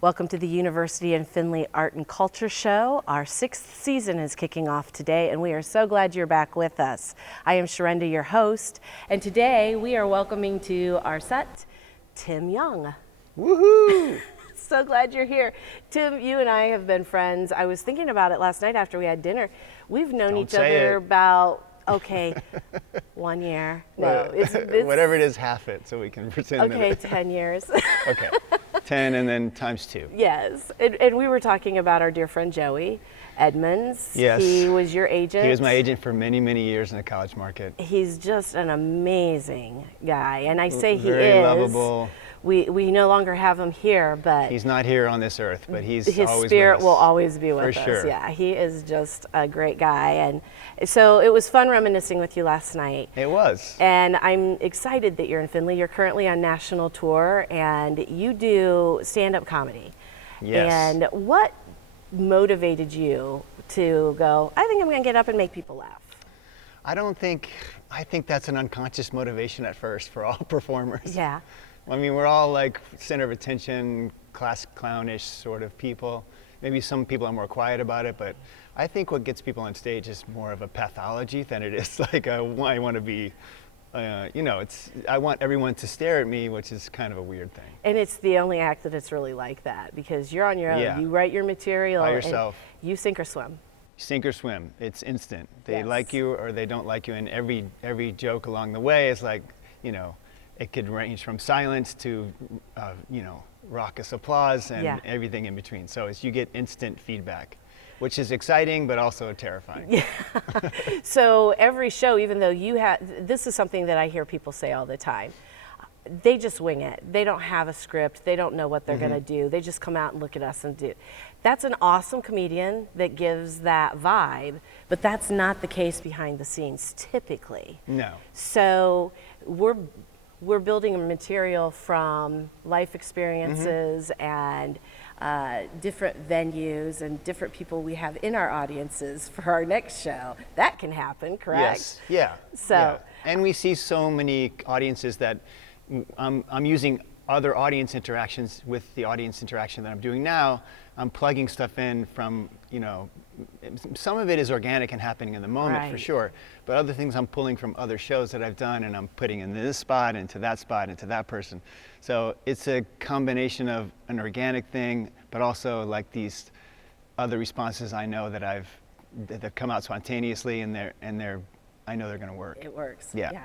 Welcome to the University and Findlay Art and Culture Show. Our 6th season is kicking off today, and we are so glad you're back with us. I am Sharinda, your host, and today we are welcoming to our set Tim Young. Woohoo! So glad you're here. Tim, you and I have been friends. I was thinking about it last night after we had dinner. We've known each other about, 1 year. No, it's whatever it is, half it, so we can pretend. Okay, 10 years. Okay, 10 and then times 2. Yes, and we were talking about our dear friend Joey Edmonds. Yes. He was your agent. He was my agent for many, many years in the college market. He's just an amazing guy, and I say he Very is. lovable. We no longer have him here, but He's not here on this earth, but his his spirit will always be with us. For sure. Yeah, he is just a great guy, and so it was fun reminiscing with you last night. It was. And I'm excited that you're in Findlay. You're currently on national tour, and you do stand-up comedy. Yes. And what motivated you to go, I think I'm going to get up and make people laugh? I think that's an unconscious motivation at first for all performers. Yeah. I mean, we're all like center of attention, class clownish sort of people. Maybe some people are more quiet about it, but I think what gets people on stage is more of a pathology than it is like I want to be, I want everyone to stare at me, which is kind of a weird thing. And it's the only act that it's really like that, because you're on your own. Yeah. You write your material. By yourself. And you sink or swim. Sink or swim. It's instant. They Yes. like you or they don't like you, and every joke along the way is like, it could range from silence to, raucous applause and everything in between. So you get instant feedback, which is exciting but also terrifying. Yeah. So every show, even though this is something that I hear people say all the time, they just wing it. They don't have a script. They don't know what they're going to do. They just come out and look at us and do. That's an awesome comedian that gives that vibe, but that's not the case behind the scenes typically. No. So we're building a material from life experiences and different venues and different people we have in our audiences for our next show. That can happen, correct? Yes. Yeah. So, yeah. And we see so many audiences that I'm using other audience interactions with the audience interaction that I'm doing now. I'm plugging stuff in from, some of it is organic and happening in the moment for sure, but other things I'm pulling from other shows that I've done and I'm putting in this spot, into that person. So it's a combination of an organic thing, but also like these other responses I know that that come out spontaneously and I know they're gonna work. it works. Yeah.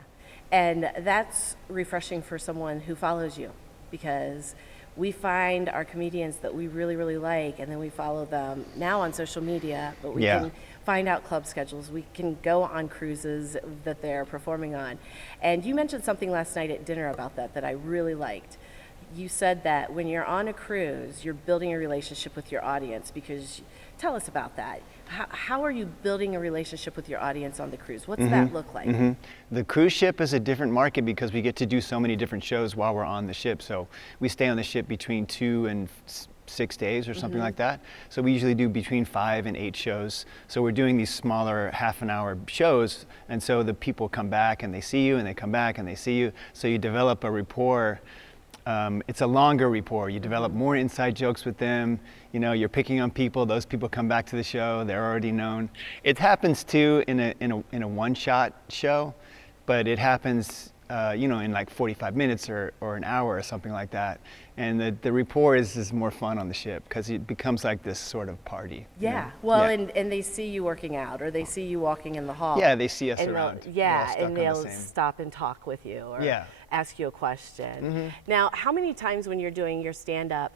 And that's refreshing for someone who follows you, because we find our comedians that we really, really like, and then we follow them now on social media, but we can find out club schedules. We can go on cruises that they're performing on. And you mentioned something last night at dinner about that I really liked. You said that when you're on a cruise, you're building a relationship with your audience, because tell us about that. How are you building a relationship with your audience on the cruise? What's that look like? The cruise ship is a different market because we get to do so many different shows while we're on the ship. So we stay on the ship between 2 and 6 days or something like that. So we usually do between 5 and 8 shows. So we're doing these smaller half-an-hour shows, and so the people come back and they see you, and they come back and they see you. So you develop a rapport. It's a longer rapport. You develop more inside jokes with them. You're picking on people. Those people come back to the show. They're already known. It happens too in a one-shot show, but it happens in like 45 minutes or an hour or something like that. And the rapport is more fun on the ship because it becomes like this sort of party. Yeah. Well, and they see you working out, or they see you walking in the hall. Yeah, they see us and around. And they'll stop and talk with you, or ask you a question. Now, how many times when you're doing your stand-up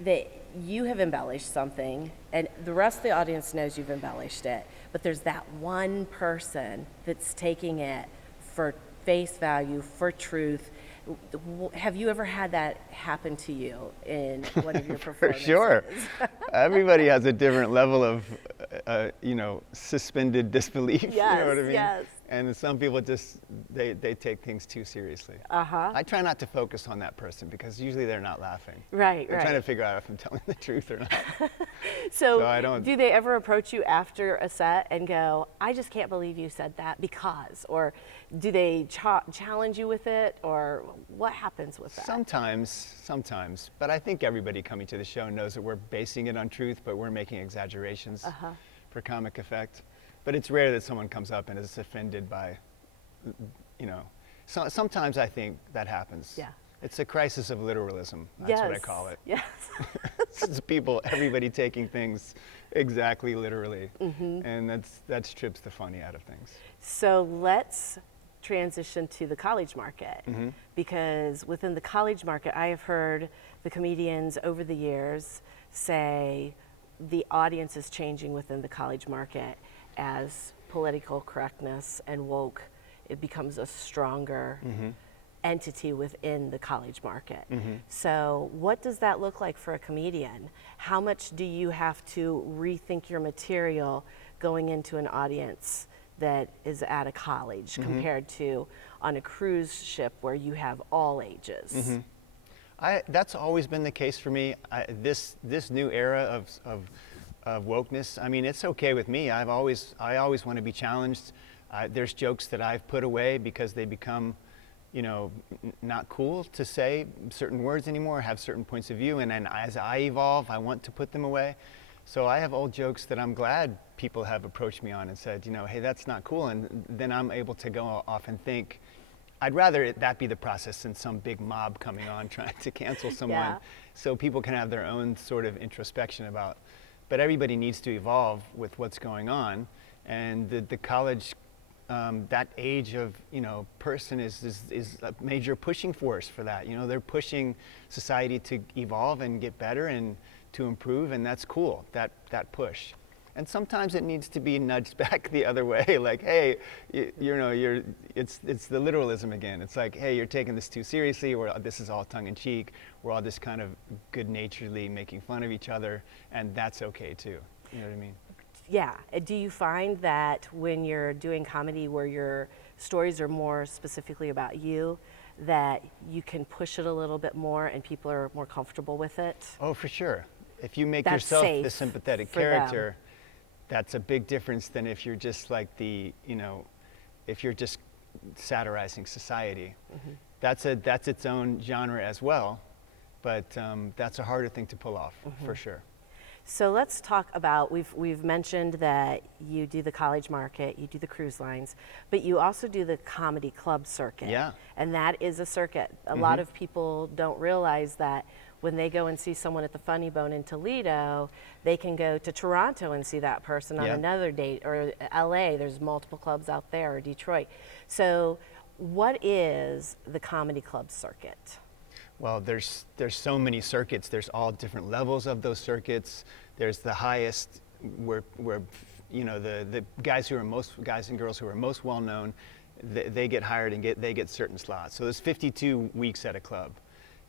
that you have embellished something and the rest of the audience knows you've embellished it, but there's that one person that's taking it for face value, for truth? Have you ever had that happen to you in one of your performances? For sure. Everybody has a different level of, suspended disbelief. Yes, you know what I mean? yes. And some people just, they take things too seriously. Uh-huh. I try not to focus on that person because usually they're not laughing. Right, I'm right. trying to figure out if I'm telling the truth or not. So I don't- do they ever approach you after a set and go, I just can't believe you said that because, or do they challenge you with it, or what happens with that? Sometimes. But I think everybody coming to the show knows that we're basing it on truth, but we're making exaggerations for comic effect. But it's rare that someone comes up and is offended by, sometimes I think that happens. Yeah. It's a crisis of literalism. That's what I call it. Yes. It's everybody taking things exactly literally. And that strips the funny out of things. So let's transition to the college market, because within the college market, I have heard the comedians over the years say the audience is changing within the college market as political correctness and woke, it becomes a stronger entity within the college market. So what does that look like for a comedian? How much do you have to rethink your material going into an audience that is at a college compared to on a cruise ship where you have all ages? That's always been the case for me. This new era of wokeness, I mean, it's okay with me. I always want to be challenged. There's jokes that I've put away because they become, not cool to say certain words anymore, have certain points of view, and then as I evolve, I want to put them away. So I have old jokes that I'm glad people have approached me on and said, hey, that's not cool, and then I'm able to go off and think, I'd rather that be the process than some big mob coming on trying to cancel someone, so people can have their own sort of introspection about. But everybody needs to evolve with what's going on, and the college, that age of person is a major pushing force for that. They're pushing society to evolve and get better and to improve, and that's cool. That push. And sometimes it needs to be nudged back the other way, like, hey, it's the literalism again. It's like, hey, you're taking this too seriously, or this is all tongue in cheek. We're all just kind of good-naturedly making fun of each other, and that's okay too. You know what I mean? Yeah. Do you find that when you're doing comedy where your stories are more specifically about you, that you can push it a little bit more and people are more comfortable with it? Oh, for sure. If you make That's yourself safe the sympathetic for them. character, that's a big difference than if you're just like if you're just satirizing society. That's its own genre as well, but that's a harder thing to pull off, for sure. So let's talk about, we've mentioned that you do the college market, you do the cruise lines, but you also do the comedy club circuit. Yeah. And that is a circuit. A lot of people don't realize that when they go and see someone at the Funny Bone in Toledo, they can go to Toronto and see that person on another date, or LA, there's multiple clubs out there, or Detroit. So what is the comedy club circuit? Well, there's so many circuits. There's all different levels of those circuits. There's the highest where the guys and girls who are most well known, they get hired and they get certain slots. So there's 52 weeks at a club.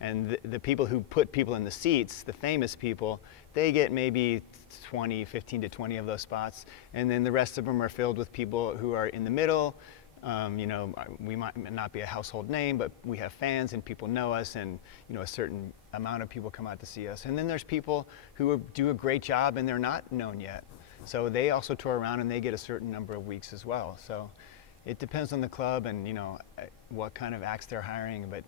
And the people who put people in the seats, the famous people, they get maybe 15 to 20 of those spots. And then the rest of them are filled with people who are in the middle. We might not be a household name, but we have fans and people know us, and a certain amount of people come out to see us. And then there's people who do a great job and they're not known yet. So they also tour around and they get a certain number of weeks as well. So it depends on the club and what kind of acts they're hiring, but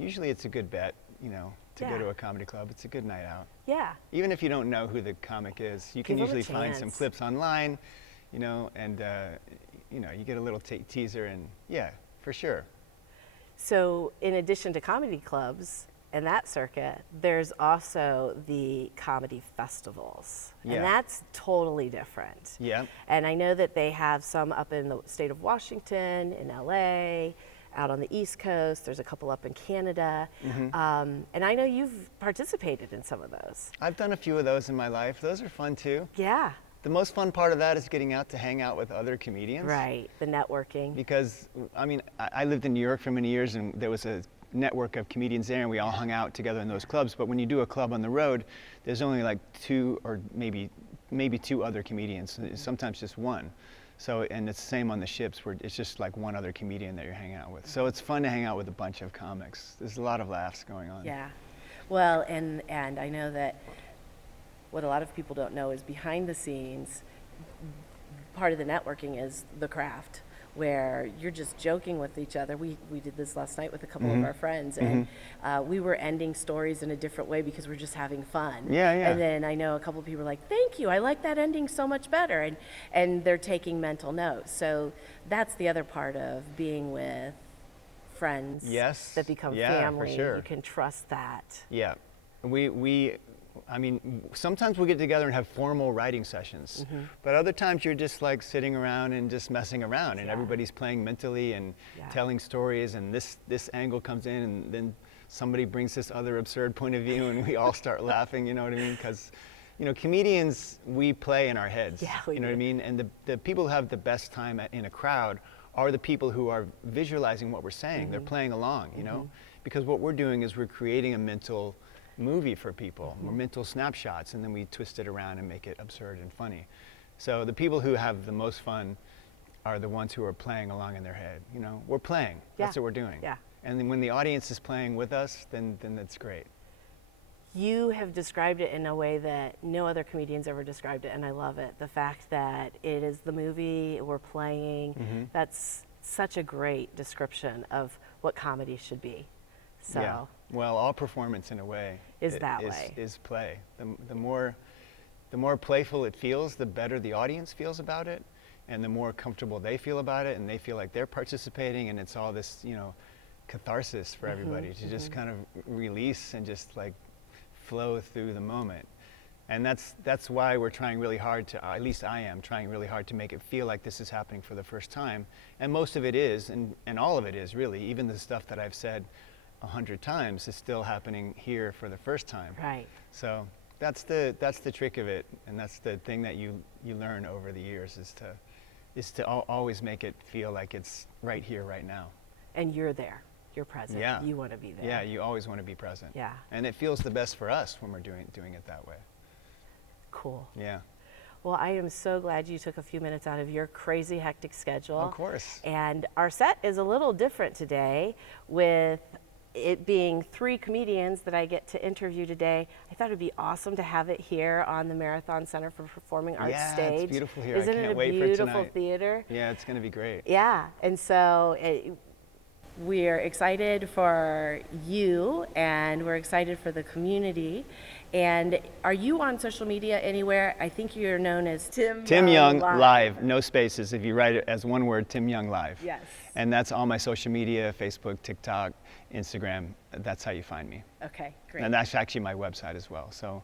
usually it's a good bet, to go to a comedy club. It's a good night out. Yeah. Even if you don't know who the comic is, you can Give 'em a usually find some chance. clips online, and you get a little teaser, and yeah, for sure. So in addition to comedy clubs and that circuit, there's also the comedy festivals. Yeah. And that's totally different. Yeah. And I know that they have some up in the state of Washington, in LA, out on the East Coast. There's a couple up in Canada. And I know you've participated in some of those. I've done a few of those in my life. Those are fun too. Yeah. The most fun part of that is getting out to hang out with other comedians. Right, the networking. Because, I lived in New York for many years, and there was a network of comedians there, and we all hung out together in those clubs. But when you do a club on the road, there's only like two or maybe two other comedians, sometimes just one. So, and it's the same on the ships where it's just like one other comedian that you're hanging out with. So it's fun to hang out with a bunch of comics. There's a lot of laughs going on. Yeah. Well, and I know that what a lot of people don't know is behind the scenes, part of the networking is the craft, where you're just joking with each other. We did this last night with a couple of our friends, and we were ending stories in a different way because we're just having fun. Yeah, yeah. And then I know a couple of people are like, thank you, I like that ending so much better, and they're taking mental notes. So that's the other part of being with friends that become family. For sure. You can trust that. Yeah. I mean, sometimes we'll get together and have formal writing sessions, but other times you're just like sitting around and just messing around, and everybody's playing mentally and telling stories, and this angle comes in, and then somebody brings this other absurd point of view, and we all start laughing, you know what I mean? Because, you know, comedians, we play in our heads, you know what I mean? And the people who have the best time in a crowd are the people who are visualizing what we're saying. They're playing along, you know? Because what we're doing is we're creating a mental movie for people, more mental snapshots, and then we twist it around and make it absurd and funny. So the people who have the most fun are the ones who are playing along in their head. You know, we're playing. That's what we're doing. Yeah. And then when the audience is playing with us, then that's great. You have described it in a way that no other comedian's ever described it, and I love it. The fact that it is the movie, we're playing, that's such a great description of what comedy should be. So. Yeah. Well, all performance in a way is play. The more playful it feels, the better the audience feels about it, and the more comfortable they feel about it, and they feel like they're participating, and it's all this, you know, catharsis for everybody to just kind of release and just like flow through the moment. And that's why we're trying really hard to, at least I am trying really hard to make it feel like this is happening for the first time. And most of it is, and all of it is really, even the stuff that I've said 100 times is still happening here for the first time. Right. So that's the trick of it, and that's the thing that you learn over the years is to always make it feel like it's right here, right now. And you're there. You're present. Yeah. You want to be there. Yeah, you always want to be present. Yeah. And it feels the best for us when we're doing it that way. Cool. Yeah. Well, I am so glad you took a few minutes out of your crazy, hectic schedule. Of course. And our set is a little different today, with it being 3 comedians that I get to interview today. I thought it'd be awesome to have it here on the Marathon Center for Performing Arts stage. Yeah, it's beautiful here. Isn't I can't it a wait beautiful for tonight. theater? Yeah, it's going to be great. Yeah, and so we're excited for you, and we're excited for the community. And are you on social media anywhere? I think you're known as Tim Young Live, no spaces. If you write it as one word, Tim Young Live. Yes. And that's all my social media, Facebook, TikTok, Instagram. That's how you find me. Okay, great. And that's actually my website as well. So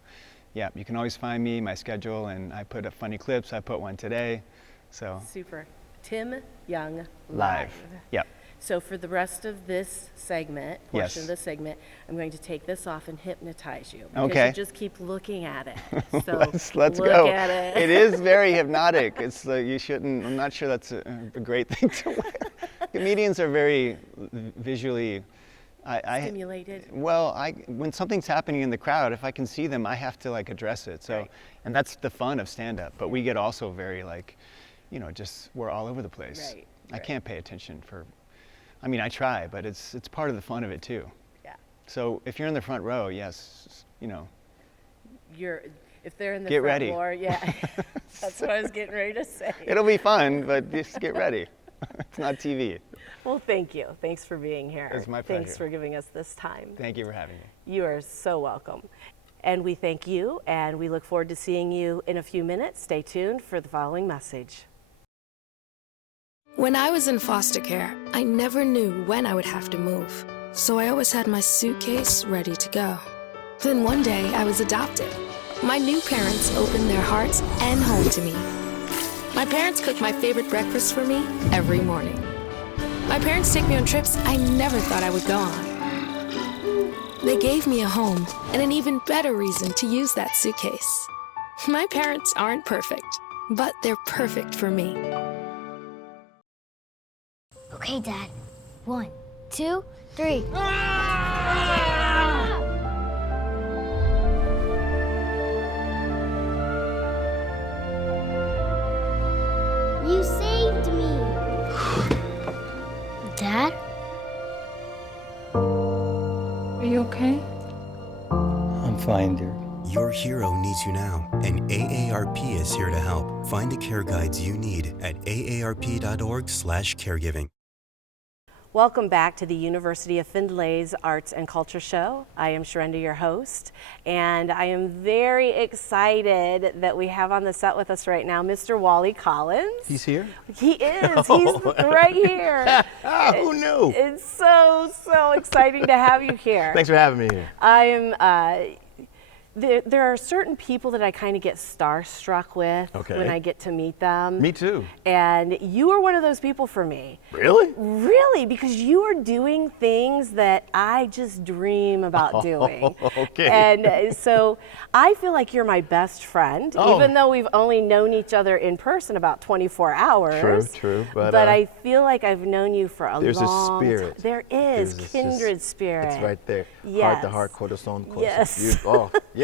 yeah, you can always find me, my schedule, and I put up funny clips. I put one today. So super. Tim Young Live. Yep. So for the rest of this segment, portion Yes. of the segment, I'm going to take this off and hypnotize you. Okay. Because you just keep looking at it. So let's look go. at it. It is very hypnotic. It's you shouldn't. I'm not sure that's a great thing to wear. Comedians are very visually. Stimulated. Well, when something's happening in the crowd, if I can see them, I have to like address it. So, Right. And that's the fun of stand-up. But we get also very like, you know, just we're all over the place. Right. I can't pay attention for. I mean, I try, but it's part of the fun of it too. Yeah. So if you're in the front row, yes, you know. If they're in the Get front ready. row, yeah. That's what I was getting ready to say. It'll be fun, but just get ready. It's not TV. Well, thank you. Thanks for being here. It's my pleasure. Thanks for giving us this time. Thank you for having me. You are so welcome. And we thank you, and we look forward to seeing you in a few minutes. Stay tuned for the following message. When I was in foster care, I never knew when I would have to move, so I always had my suitcase ready to go. Then one day, I was adopted. My new parents opened their hearts and home to me. My parents cook my favorite breakfast for me every morning. My parents take me on trips I never thought I would go on. They gave me a home and an even better reason to use that suitcase. My parents aren't perfect, but they're perfect for me. Okay, Dad. 1, 2, 3. You saved saved me. Dad? Are you okay? I'm fine, dear. Your hero needs you now, and AARP is here to help. Find the care guides you need at aarp.org/caregiving. Welcome back to the University of Findlay's Arts and Culture Show. I am Sharinda, your host, and I am very excited that we have on the set with us right now Mr. Wali Collins. He's here? He is. He's right here. Who knew? It's so exciting to have you here. Thanks for having me here. I am. There are certain people that I kind of get starstruck with when I get to meet them. Me too. And you are one of those people for me. Really? Really, because you are doing things that I just dream about doing. Okay. And so I feel like you're my best friend, even though we've only known each other in person about 24 hours. True. But I feel like I've known you for a long time. There's a spirit. There is, kindred spirit. It's right there. Yes. Heart to heart, corazón, corazón. Yes.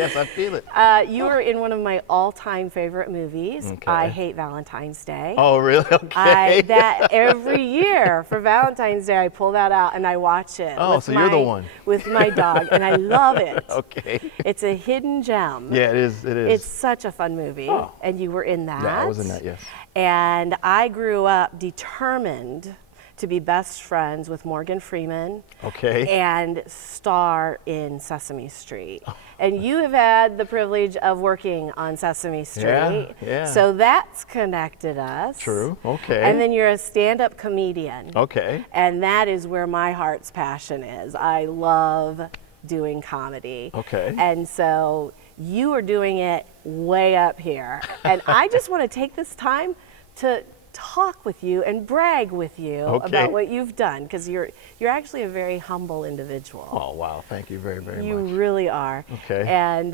Yes, I feel it. You are in one of my all-time favorite movies. Okay. I Hate Valentine's Day. Oh, really? Okay. That every year for Valentine's Day, I pull that out and I watch it. Oh, so you're the one. With my dog, and I love it. Okay. It's a hidden gem. Yeah, it is. It's such a fun movie, and you were in that. Yeah, I was in that, yes. And I grew up determined to be best friends with Morgan Freeman. Okay. And star in Sesame Street. And you have had the privilege of working on Sesame Street. Yeah. So that's connected us. True. Okay. And then you're a stand-up comedian. Okay. And that is where my heart's passion is. I love doing comedy. Okay. And so you are doing it way up here. And I just want to take this time to talk with you and brag with you about what you've done, because you're actually a very humble individual. Oh, wow. Thank you very, very You much. really are. Okay. And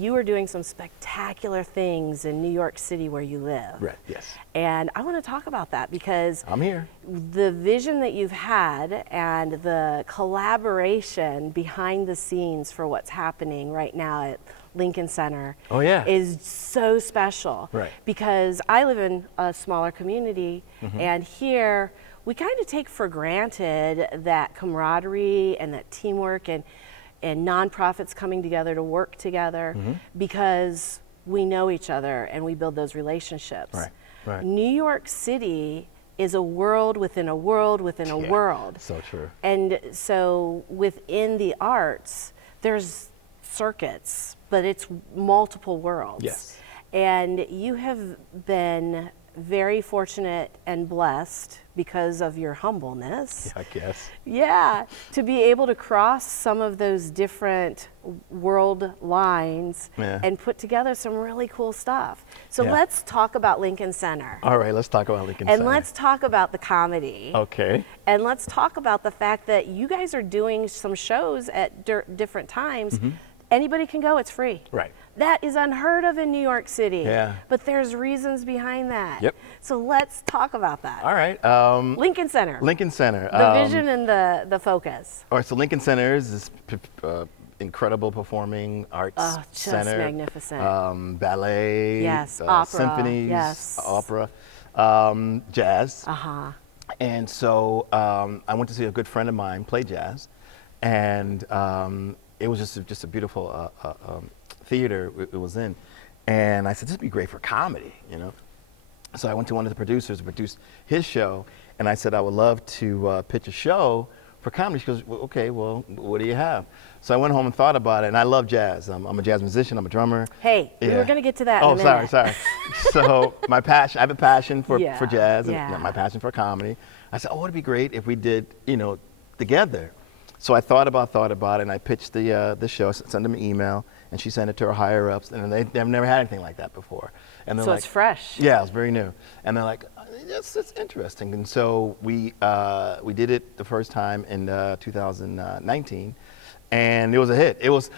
you are doing some spectacular things in New York City where you live. Right, yes. And I want to talk about that because I'm here. the vision that you've had and the collaboration behind the scenes for what's happening right now at Lincoln Center is so special. Right. Because I live in a smaller community, and here we kind of take for granted that camaraderie and that teamwork and nonprofits coming together to work together because we know each other and we build those relationships. Right. New York City is a world within a world within a world. So true. And so within the arts, there's circuits, but it's multiple worlds. Yes. And you have been very fortunate and blessed because of your humbleness. Yeah, I guess. Yeah, to be able to cross some of those different world lines and put together some really cool stuff. So let's talk about Lincoln Center. All right, let's talk about Lincoln Center. And let's talk about the comedy. Okay. And let's talk about the fact that you guys are doing some shows at different times. Anybody can go, it's free. Right. That is unheard of in New York City. Yeah. But there's reasons behind that. Yep. So let's talk about that. All right. Lincoln Center. Lincoln Center. The vision and the focus. All right, so Lincoln Center is this incredible performing arts Just center. magnificent. Ballet. Yes, opera. Symphonies. Yes. Opera. Jazz. And so I went to see a good friend of mine play jazz, and it was just a beautiful theater it was in. And I said, this would be great for comedy, you know? So I went to one of the producers to produce his show, and I said, I would love to pitch a show for comedy. She goes, well, okay, well, what do you have? So I went home and thought about it, and I love jazz. I'm a jazz musician, I'm a drummer. Hey, we were gonna get to that in a minute. Sorry. So my passion, I have a passion for jazz, and my passion for comedy. I said, oh, it'd be great if we did, together. So I thought about it, and I pitched the show, sent them an email, and she sent it to her higher ups, and they've never had anything like that before. And they're so like, it's fresh. Yeah, it's very new. And they're like, it's interesting. And so we did it the first time in 2019, and it was a hit. It was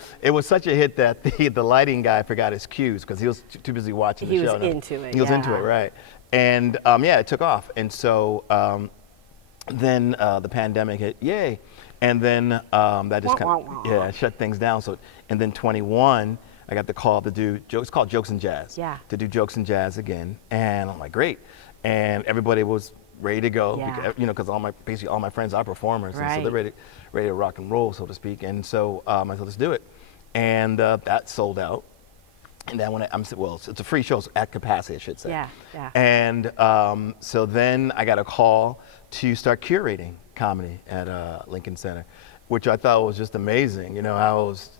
such a hit that the lighting guy forgot his cues because he was too busy watching the show. He was into it. He was into it, right? And it took off. And so then the pandemic hit, yay. And then that just kind of shut things down. So, and then 21, I got the call to do jokes. It's called Jokes and Jazz. Yeah. To do Jokes and Jazz again, and I'm like, great. and everybody was ready to go. Yeah. You know, because basically all my friends are performers, and so Right. they're ready to rock and roll, so to speak. And so I said, let's do it, and that sold out. And then it's a free show, so at capacity, I should say. Yeah, yeah. And so then I got a call to start curating comedy at Lincoln Center, which I thought was just amazing. You know,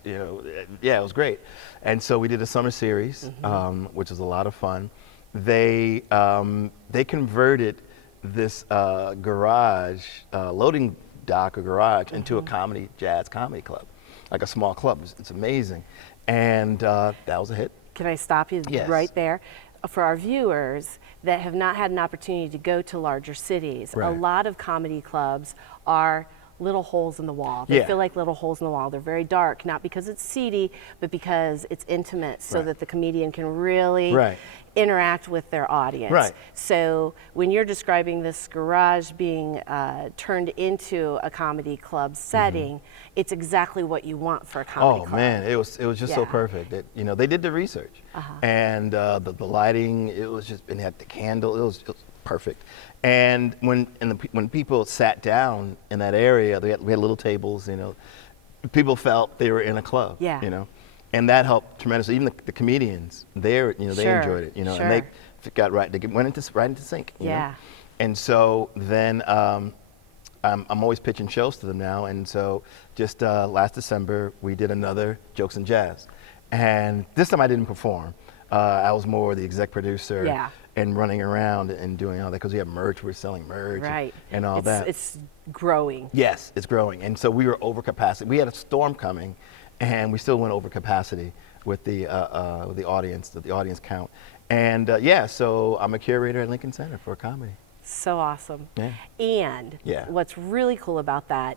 it was great. And so we did a summer series, which was a lot of fun. They converted this garage, loading dock or garage, into a jazz comedy club, like a small club. It's amazing. And that was a hit. Can I stop you Yes. right there? For our viewers that have not had an opportunity to go to larger cities, Right. a lot of comedy clubs are little holes in the wall. They Yeah. feel like little holes in the wall. They're very dark, not because it's seedy, but because it's intimate, so Right. that the comedian can really Right. interact with their audience. Right. So when you're describing this garage being turned into a comedy club setting, it's exactly what you want for a comedy club. Oh man, it was just so Yeah. perfect. They did the research, and the lighting. It was just, and it had the candle. It was perfect. And when people sat down in that area, we had little tables. You know, people felt they were in a club. Yeah. You know, and that helped tremendously. Even the comedians, they Sure, enjoyed it. You know, sure. and they went into sync. You know? Yeah. And so then. I'm always pitching shows to them now, and so just last December we did another Jokes and Jazz, and this time I didn't perform. I was more the exec producer Yeah. and running around and doing all that, because we have merch, we're selling merch Right. and all that. It's growing. Yes, it's growing, and so we were over capacity. We had a storm coming, and we still went over capacity with the audience count. And so I'm a curator at Lincoln Center for comedy. So awesome. Yeah. And Yeah. what's really cool about that,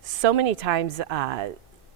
so many times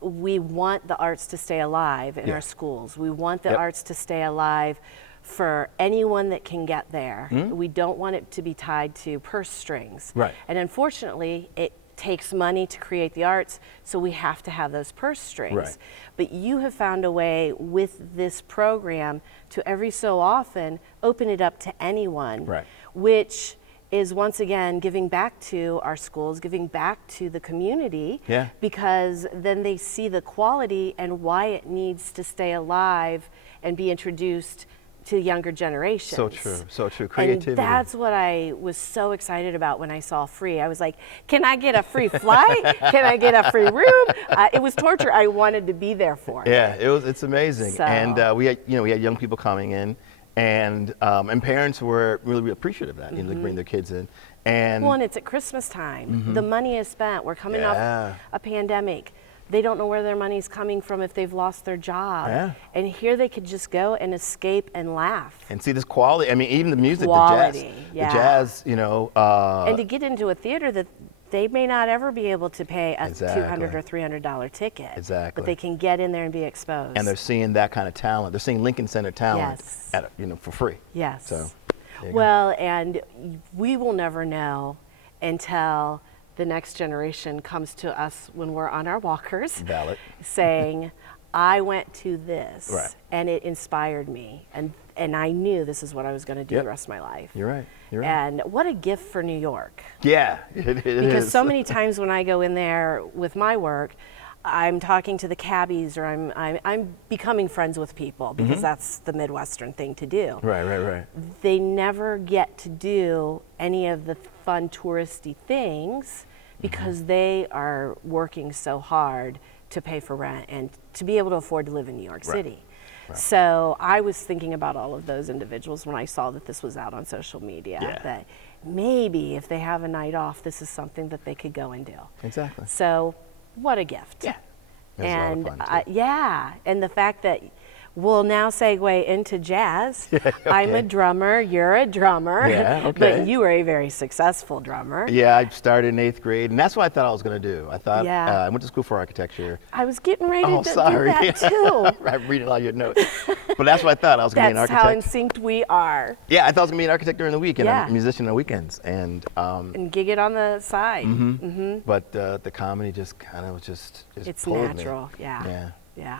we want the arts to stay alive in Yeah. our schools. We want the Yep. arts to stay alive for anyone that can get there. We don't want it to be tied to purse strings. Right. And unfortunately, it takes money to create the arts, so we have to have those purse strings. Right. But you have found a way with this program to every so often open it up to anyone, Right. which is once again giving back to our schools, giving back to the community, Yeah. because then they see the quality and why it needs to stay alive and be introduced to younger generations. So true, so true. Creativity. And that's what I was so excited about when I saw free. I was like, can I get a free flight? Can I get a free room? It was torture. I wanted to be there for it. Yeah, it's amazing. So- And we had young people coming in, and parents were really appreciative of that. You know, they bring their kids in, and Well, and it's at Christmas time. The money is spent. We're coming Yeah. off a pandemic. They don't know where their money's coming from if they've lost their job. Yeah. And here they could just go and escape and laugh. and see this quality. I mean, even the music, Quality, the yeah. jazz. And to get into a theater that they may not ever be able to pay a Exactly. $200 or $300 ticket. Exactly. But they can get in there and be exposed. and they're seeing that kind of talent. They're seeing Lincoln Center talent Yes. for free. Yes. So, there you go. Well, and we will never know until the next generation comes to us when we're on our walkers Valid. saying, I went to this Right. and it inspired me, and I knew this is what I was going to do Yep. the rest of my life. You're right. You're right. And what a gift for New York. Yeah, it Because is. so many times when I go in there with my work, I'm talking to the cabbies, or I'm becoming friends with people, because that's the Midwestern thing to do. Right. They never get to do any of the fun touristy things because they are working so hard to pay for rent and to be able to afford to live in New York City. So I was thinking about all of those individuals when I saw that this was out on social media, Yeah. that maybe if they have a night off, this is something that they could go and do. Exactly. So what a gift. Yeah. That's And a lot of fun, too. yeah, and the fact that we'll now segue into jazz. I'm a drummer, you're a drummer, Yeah, okay. but you are a very successful drummer. Yeah, I started in 8th grade, and that's what I thought I was going to do. I thought Yeah. I went to school for architecture. I was getting ready Oh, to sorry. do that too. I'm reading all your notes. But that's what I thought. I was going to be an That's how in architect. sync we are. Yeah, I thought I was going to be an architect during the week and Yeah. a musician on the weekends. And And gig it on the side. but the comedy just kind of was just It's pulled natural, me. yeah. Yeah. Yeah.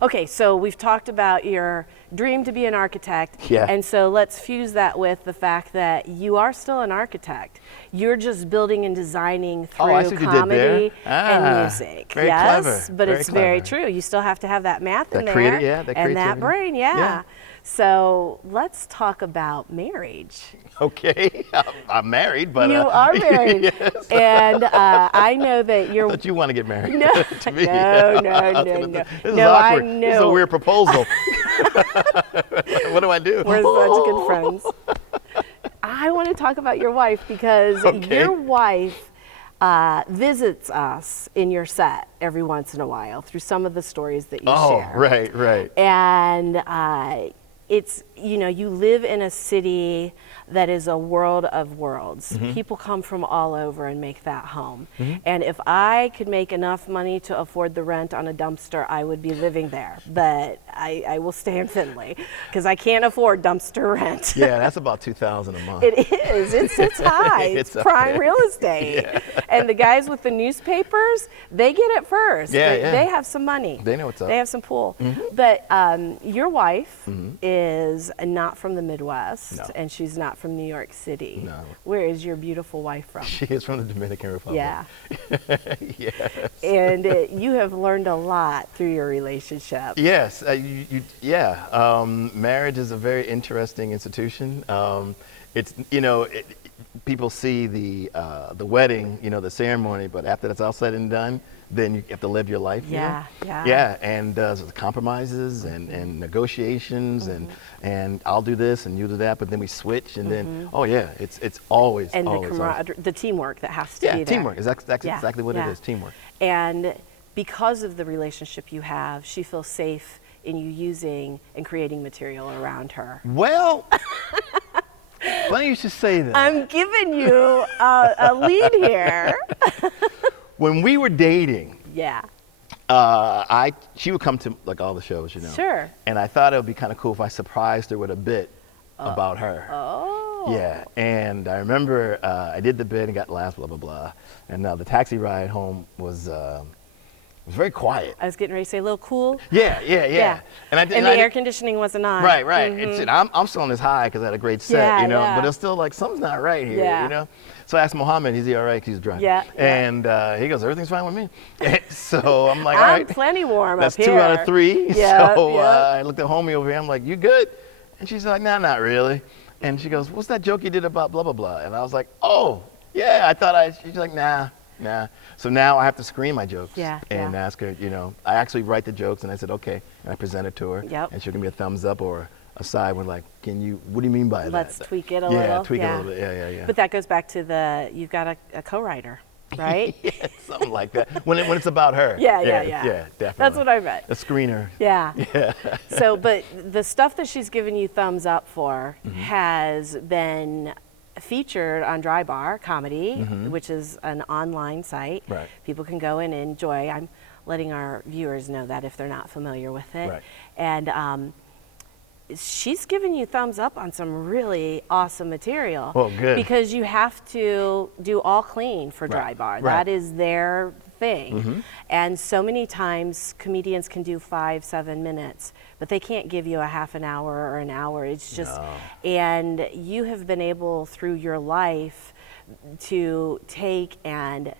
Okay, so we've talked about your dream to be an architect. Yeah. And so let's fuse that with the fact that you are still an architect. You're just building and designing I through see what you did there. comedy and music. Very yes, clever. but Very it's very clever. true. You still have to have that math in That there. that and that creativity. brain, Yeah. So let's talk about marriage. Okay, I'm married, but You are married. yes. And I know that you're. But you want to get married? No, to me. no. This is No, I awkward. know. This is a weird proposal. What do I do? We're such good friends. I want to talk about your wife because your wife visits us in your set every once in a while through some of the stories that you share. Oh, right. And it's, you live in a city that is a world of worlds. People come from all over and make that home. And if I could make enough money to afford the rent on a dumpster, I would be living there. But I will stay in Findlay because I can't afford dumpster rent. Yeah, that's about $2,000 a month. It is. It's high. It's prime real estate. Yeah. And the guys with the newspapers, they get it first. Yeah. They have some money. They know what's up. They have some pull. But your wife is not from the Midwest, No. and she's not from New York City. No. Where is your beautiful wife from? She is from the Dominican Republic. Yeah. Yes. And you have learned a lot through your relationship. Yes, marriage is a very interesting institution. It's people see the wedding, the ceremony, but after that's all said and done, then you have to live your life. Yeah. Yeah, and so the compromises and negotiations and I'll do this and you do that, but then we switch and then it's always And always, the camaraderie, the teamwork that has to be there. teamwork is exactly what it is, teamwork. And because of the relationship you have, she feels safe in you using and creating material around her. Well, funny you should say that. I'm giving you a lead here. When we were dating, Yeah. she would come to like all the shows, Sure. And I thought it would be kind of cool if I surprised her with a bit about her. Oh. Yeah, and I remember I did the bit and got laughs, blah blah blah, and the taxi ride home was very quiet. I was getting ready to say a little cool. Yeah. And the air conditioning wasn't on. Right. I'm still on this high because I had a great set, Yeah. but it's still like something's not right here, Yeah. So I asked Mohammed, is he all right? 'Cause he's driving. Yeah. And he goes, everything's fine with me. So I'm like, all I'm right. plenty warm That's up here. 2 out of 3. Yeah, So yeah. I looked at homie over here. I'm like, you good? And she's like, nah, not really. And she goes, what's that joke you did about blah, blah, blah? And I was like, oh, yeah, she's like, nah. So now I have to screen my jokes and ask her, I actually write the jokes and I said, okay. And I present it to her. Yep. And she'll give me a thumbs up or a side one like, what do you mean by that? Let's tweak it a little. Yeah, tweak it a little bit. Yeah. But that goes back to you've got a co-writer, right? Yeah, something like that. When it's about her. Yeah. Yeah, definitely. That's what I meant. A screener. Yeah. So, but the stuff that she's given you thumbs up for has been featured on Dry Bar Comedy, which is an online site. Right. People can go and enjoy. I'm letting our viewers know that if they're not familiar with it. Right. And she's given you thumbs up on some really awesome material. Well, good. Because you have to do all clean for Dry Bar. Right. That is their thing. And so many times comedians can do 5-7 minutes, but they can't give you a half an hour or an hour. It's just, and you have been able through your life to take and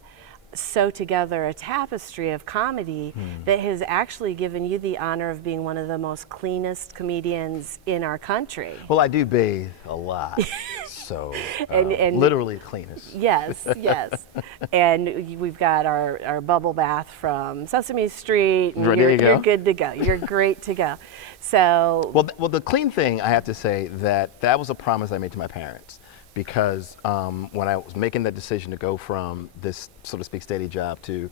sew together a tapestry of comedy that has actually given you the honor of being one of the most cleanest comedians in our country. Well, I do bathe a lot, so and literally cleanest. Yes. And we've got our bubble bath from Sesame Street. And Right, there you go. You're good to go. You're great to go. So. Well, the clean thing, I have to say that was a promise I made to my parents. Because when I was making that decision to go from this, so to speak, steady job to,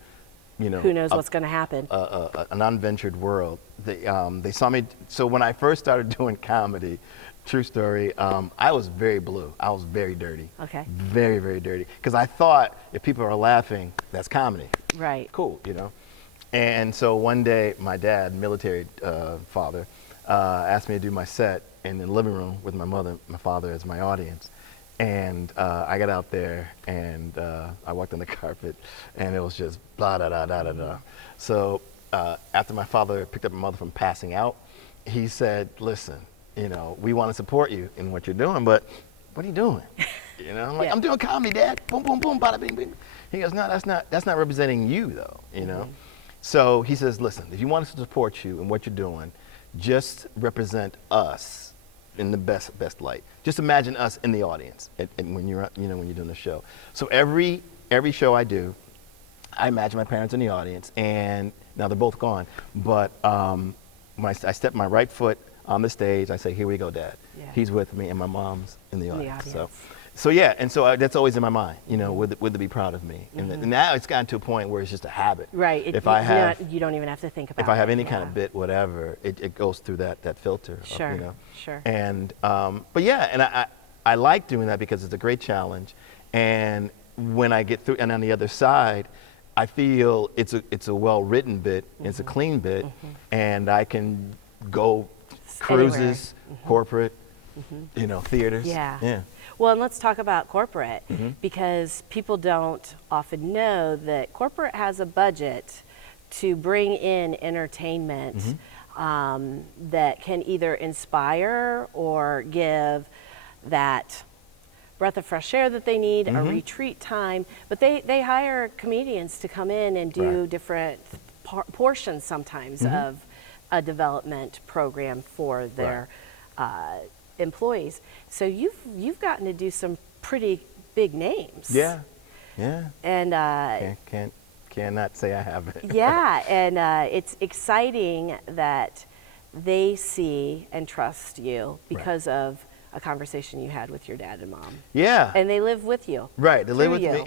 who knows what's going to happen? An unventured world, they saw me. So when I first started doing comedy, true story, I was very blue. I was very dirty. Okay. Very, very dirty. Because I thought if people are laughing, that's comedy. Right. Cool, And so one day, my dad, military father, asked me to do my set in the living room with my father as my audience. And I got out there and I walked on the carpet and it was just blah, da, da, da, da, da. So after my father picked up my mother from passing out, he said, listen, we want to support you in what you're doing, but what are you doing? I'm like, I'm doing comedy, Dad. Boom, boom, boom, bada, bing, bing. He goes, no, that's not representing you, though, So he says, listen, if you want us to support you in what you're doing, just represent us in the best light. Just imagine us in the audience and when you're doing the show. So every show I do, I imagine my parents in the audience, and now they're both gone, but when I step my right foot on the stage, I say, here we go, Dad. Yeah. He's with me, and my mom's in the audience. So yeah, and so that's always in my mind, would they be proud of me? And now it's gotten to a point where it's just a habit. Right. You don't even have to think about it. If I have any kind of bit, whatever, it goes through that filter. Sure. Sure. And but yeah, and I like doing that because it's a great challenge, and when I get through, and on the other side, I feel it's a well-written bit, it's a clean bit, and I can go cruises, corporate, theaters. Yeah. Well, and let's talk about corporate, because people don't often know that corporate has a budget to bring in entertainment that can either inspire or give that breath of fresh air that they need, a retreat time, but they hire comedians to come in and do different portions sometimes of a development program for their employees. So you've gotten to do some pretty big names. Yeah. And cannot say I haven't. Yeah, and it's exciting that they see and trust you because of a conversation you had with your dad and mom. Yeah. And they live with you. Right, they live with me.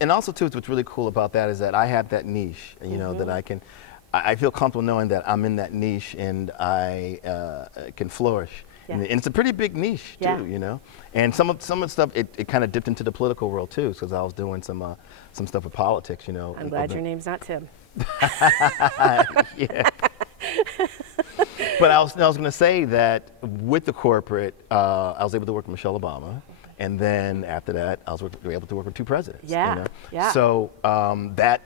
And also too, what's really cool about that is that I have that niche, that I feel comfortable knowing that I'm in that niche and I can flourish. Yeah. And it's a pretty big niche too, And some of the stuff, it kind of dipped into the political world too, because I was doing some stuff with politics, I'm glad your name's not Tim. Yeah. But I was going to say that with the corporate, I was able to work with Michelle Obama, and then after that, I was able to work with 2 presidents. Yeah. So that,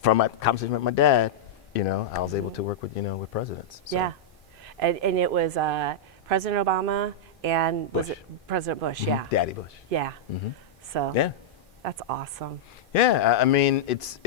from my conversation with my dad, I was able to work with with presidents. So. Yeah, and it was President Obama and Bush. Was it President Bush? Yeah. Daddy Bush. Yeah. So. Yeah. That's awesome. Yeah, I mean, it's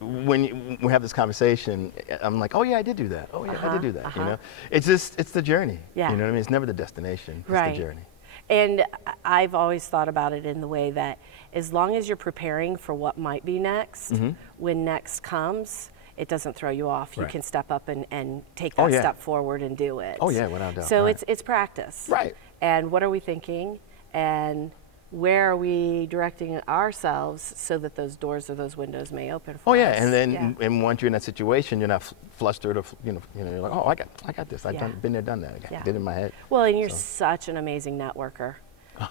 when we have this conversation, I'm like, oh yeah, I did do that. Oh yeah, I did do that. It's the journey. Yeah. You know what I mean? It's never the destination. It's the journey. And I've always thought about it in the way that as long as you're preparing for what might be next, when next comes, it doesn't throw you off. You can step up and take that step forward and do it. Oh yeah, without doubt. So it's practice. Right. And what are we thinking? And where are we directing ourselves so that those doors or those windows may open for us? Oh yeah, and then and once you're in that situation, you're not flustered or you're like, oh, I got this. I've been there, done that. I did it in my head. Well, and you're such an amazing networker.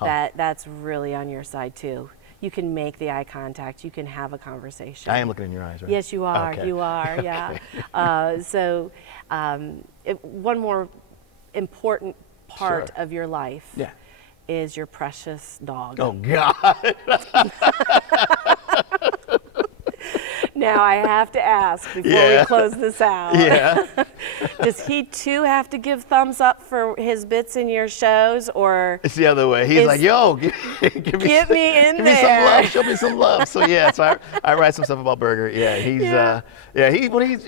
That's really on your side too. You can make the eye contact. You can have a conversation. I am looking in your eyes, right? Yes, you are. Okay. You are. Yeah. So, one more important part of your life. Yeah. Is your precious dog. Oh, God. Now I have to ask before we close this out. Yeah. Does he too have to give thumbs up for his bits in your shows, or? It's the other way. He's like, yo, give me in there. Give me some love. Show me some love. So I write some stuff about Burger. Yeah, he's he's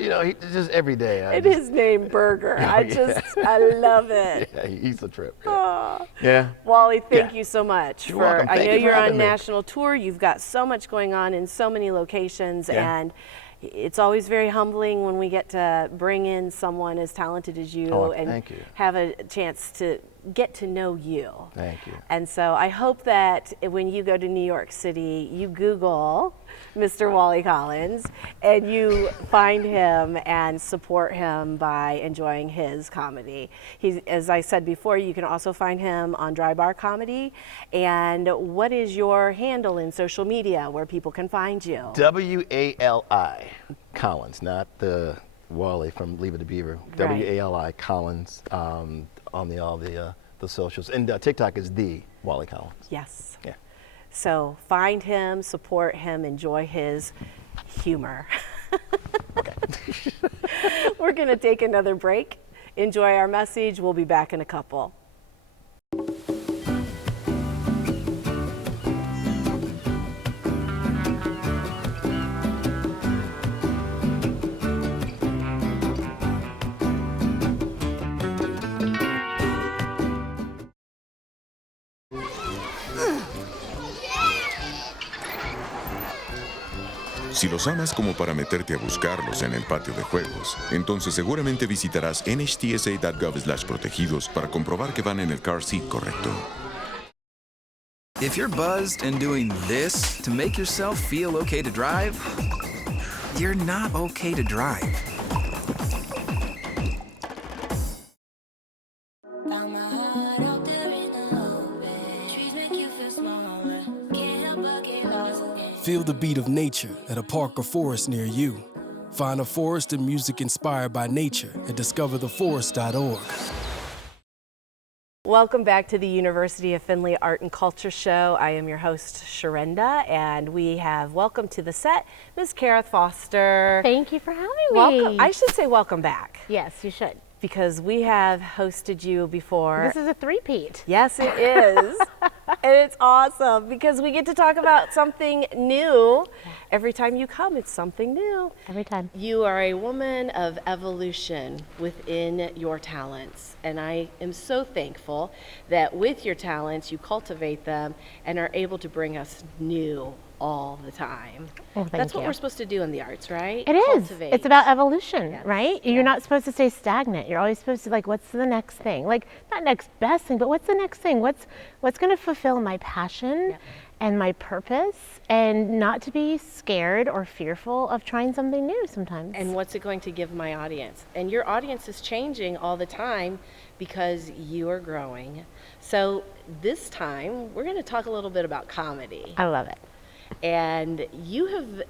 just every day. And his name Burger. I love it. Yeah, he's a trip. Yeah. Wally, thank you so much. You're welcome. I Thank know you for you're on having me. national tour. You've got so much going on in so many locations, and it's always very humbling when we get to bring in someone as talented as you and have a chance to get to know you. Thank you. And so I hope that when you go to New York City, you Google Mr. Wali Collins and you find him and support him by enjoying his comedy. He's, as I said before, you can also find him on Dry Bar Comedy. And what is your handle in social media where people can find you? W-A-L-I Collins, not the Wally from Leave It to Beaver. W-A-L-I Collins on all the socials. And TikTok is the Wali Collins. Yes. Yeah. So find him, support him, enjoy his humor. Okay. We're going to take another break. Enjoy our message. We'll be back in a couple. Si los amas como para meterte a buscarlos en el patio de juegos, entonces seguramente visitarás nhtsa.gov/protegidos para comprobar que van en el car seat correcto. If you're buzzed and doing this to make yourself feel okay to drive, you're not okay to drive. Feel the beat of nature at a park or forest near you. Find a forest and music inspired by nature at discovertheforest.org. Welcome back to the University of Findlay Art and Culture Show. I am your host, Sharinda, and we have welcomed to the set Ms. Karith Foster. Thank you for having me. Welcome. I should say welcome back. Yes, you should. Because we have hosted you before. This is a three-peat. Yes, it is. And it's awesome because we get to talk about something new. Every time you come, it's something new. Every time. You are a woman of evolution within your talents. And I am so thankful that with your talents, you cultivate them and are able to bring us new all the time. Well, That's what we're supposed to do in the arts, right? It is. Cultivate. It's about evolution, Yes. right? Yes. You're not supposed to stay stagnant. You're always supposed to what's the next thing? Like, not next best thing, but what's the next thing? What's going to fulfill my passion and my purpose, and not to be scared or fearful of trying something new sometimes. And what's it going to give my audience? And your audience is changing all the time because you are growing. So this time, we're going to talk a little bit about comedy. I love it. And you have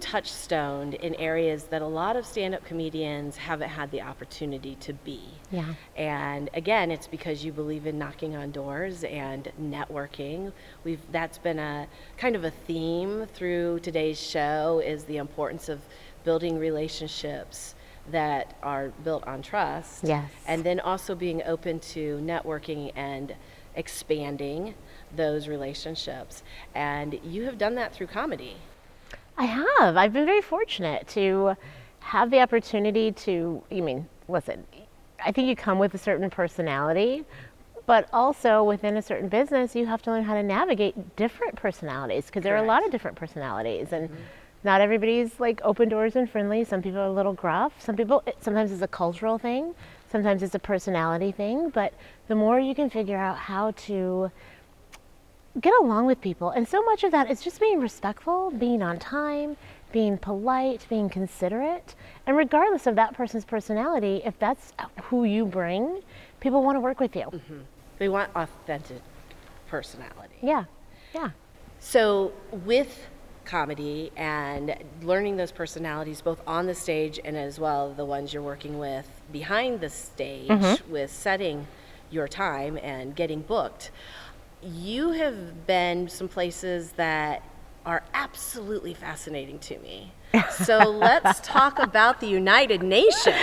touchstoned in areas that a lot of stand-up comedians haven't had the opportunity to be. Yeah. And again, it's because you believe in knocking on doors and networking. That's been a kind of a theme through today's show, is the importance of building relationships that are built on trust. Yes. And then also being open to networking and expanding those relationships. And you have done that through comedy. I have. I've been very fortunate to have the opportunity to, listen, I think you come with a certain personality, but also within a certain business, you have to learn how to navigate different personalities, because there are a lot of different personalities. And not everybody's like open doors and friendly. Some people are a little gruff. Sometimes it's a cultural thing. Sometimes it's a personality thing. But the more you can figure out how to get along with people, and so much of that is just being respectful, being on time, being polite, being considerate. And regardless of that person's personality, if that's who you bring, people want to work with you. Mm-hmm. They want authentic personality. Yeah, yeah. So with comedy and learning those personalities both on the stage and as well the ones you're working with behind the stage with setting your time and getting booked, you have been some places that are absolutely fascinating to me. So let's talk about the United Nations.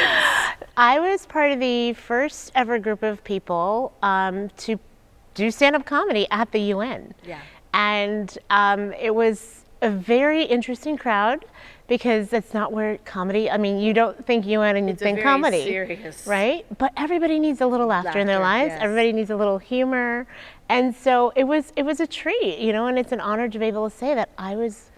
I was part of the first ever group of people to do stand-up comedy at the UN. Yeah. And it was a very interesting crowd, because that's not where comedy, you don't think UN and you think comedy. Serious. Right? But everybody needs a little laughter in their lives. Yes. Everybody needs a little humor. And so it was a treat, and it's an honor to be able to say that I was